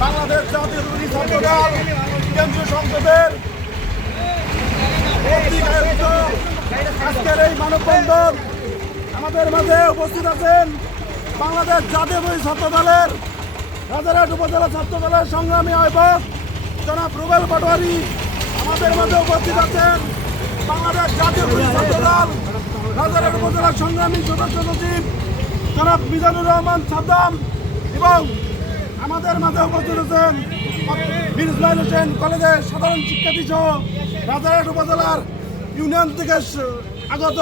বাংলাদেশ জাতীয়তাবাদী ছাত্র দল কেন্দ্রীয় সংসদের আজকের এই মানববন্ধন আমাদের মাঝে উপস্থিত আছেন বাংলাদেশ জাতীয়তাবাদী ছাত্র দলের রাজারহাট উপজেলা ছাত্র দলের সংগ্রামী আহ্বায়ক জনাব রুবেল পাটোয়ারি। আমাদের মাঝে উপস্থিত আছেন বাংলাদেশ জাতীয় ছাত্র দল রাজারহাট উপজেলা সংগ্রামী সদস্য সচিব জনাব মিজানুর রহমান সাদ্দাম এবং আমাদের মাঝে উপস্থিত আছেন বীর হোসেন, কলেজের সাধারণ শিক্ষার্থী সহ রাজারহাট উপজেলার ইউনিয়ন থেকে আগত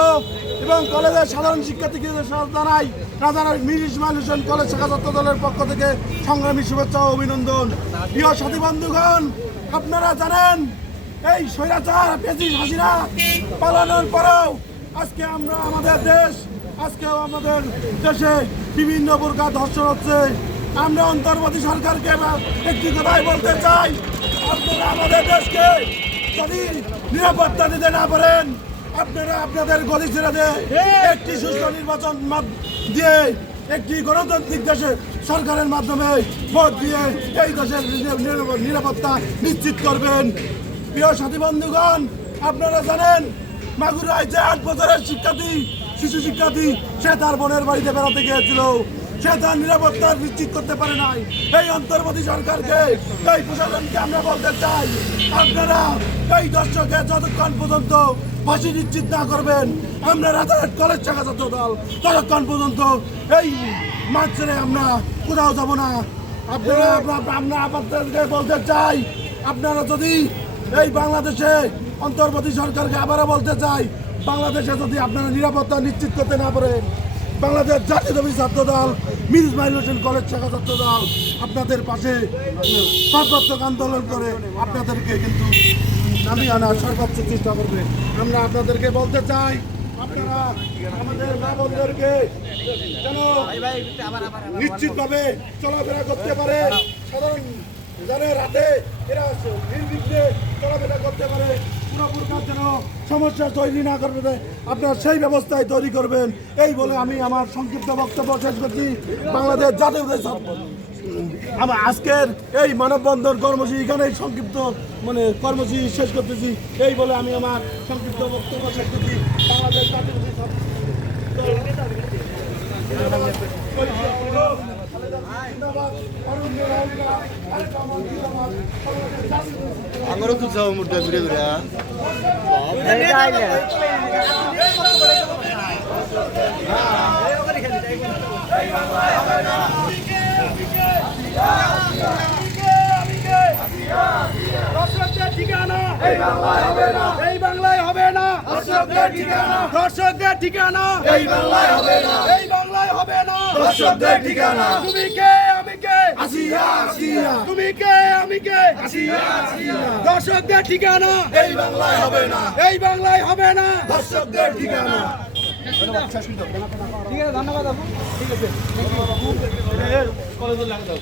এবং কলেজের সাধারণ শিক্ষার্থীকে জানাই রাজারহাট মীর ইসমাইল হোসেন কলেজ শাখা ছাত্র দলের পক্ষ থেকে সংগ্রামী শুভেচ্ছা ও অভিনন্দন। প্রিয় সাথী বন্ধুগণ, আপনারা জানেন, এই স্বৈরাচার পেঁচিস হাসিনা পালানোর পরেও আজকে আমরা আমাদের দেশ, আজকেও আমাদের দেশে বিভিন্ন প্রকার ধর্ষণ হচ্ছে। আমরা অন্তর্বর্তী সরকারকে একটি কথাই বলতে চাই, আপনারা আমাদের দেশকে যদি নিরাপত্তা দিতে না পারেন, আপনারা আপনাদের গলি ছেড়ে একটি সুষ্ঠু নির্বাচন দিয়ে একটি গণতান্ত্রিক দেশে সরকারের মাধ্যমে ভোট দিয়ে এই দেশের নিরা- নিরা- নিরাপত্তা নিশ্চিত করবেন। প্রিয় সাথী বন্ধুগণ, আপনারা জানেন, মাগুরায় যে আট বছরের শিক্ষার্থী, শিশু শিক্ষার্থী সে তার বোনের বাড়িতে বেড়াতে গিয়েছিল। সে তার নিরাপত্তা নিশ্চিত করতে পারে নাই। এই অন্তর্বর্তী সরকারকে, এই প্রশাসনকে আমরা বলতে চাই, আপনারা এই দর্শকে যতক্ষণ পর্যন্ত ফাঁসি নিশ্চিত না করবেন, আমরা রাতারাত কলেজ শাখা ছাত্র দল ততক্ষণ পর্যন্ত এই মাঠ ছেড়ে আমরা কোথাও যাব না। আপনারা আমরা আপনাদেরকে বলতে চাই, আপনারা যদি এই বাংলাদেশে অন্তর্বর্তী সরকারকে আবারও বলতে চাই, বাংলাদেশে যদি আপনারা নিরাপত্তা নিশ্চিত করতে না পারেন বাংলাদেশ জাতীয়তাবাদী ছাত্র দল মির ইসমাইল হোসেন কলেজ শাখা ছাত্র দল, আপনাদের পাশে সর্বাত্মক আন্দোলন করে আপনাদেরকে কিন্তু নামিয়ে আনার সর্বোচ্চ চেষ্টা করবে। আমরা আপনাদেরকে বলতে চাই, আপনারা আমাদের মা বোনদেরকে যেন নিশ্চিতভাবে চলাফেরা করতে পারে। সাধারণ যারা রাতে এরা নির্বিঘ্নে চলাফেরা করতে পারে। যেন সমস্যা তৈরি না করবে আপনারা সেই ব্যবস্থায় তৈরি করবেন। এই বলে আমি আমার সংক্ষিপ্ত বক্তব্য শেষ করছি। বাংলাদেশ জাতীয় আমার আজকের এই মানববন্ধন কর্মসূচি এখানেই সংক্ষিপ্ত মানে কর্মসূচি শেষ করতেছি। এই বলে আমি আমার সংক্ষিপ্ত বক্তব্য শেষ করছি। বাংলাদেশ জাতীয় আমারও তো যাও মুদ্রা ঘুরে ঘুরে ঠিকানা এই বাংলায় হবে না। এই বাংলায় হবে না দর্শকদের ঠিকানা দর্শকদের ঠিকানা। এই বাংলায় হবে না। এই বাংলায় হবে না। দর্শকদের ঠিকানা। তুমি কে? আসিয়া আসিয়া। তুমি কে? আমি কে? আসিয়া আসিয়া। দর্শকদের ঠিকানা? এই বাংলায় হবে না। এই বাংলায় হবে না। দর্শকদের ঠিকানা। ঠিক আছে ধন্যবাদ আপু। ঠিক আছে কলেজে লাগে দাও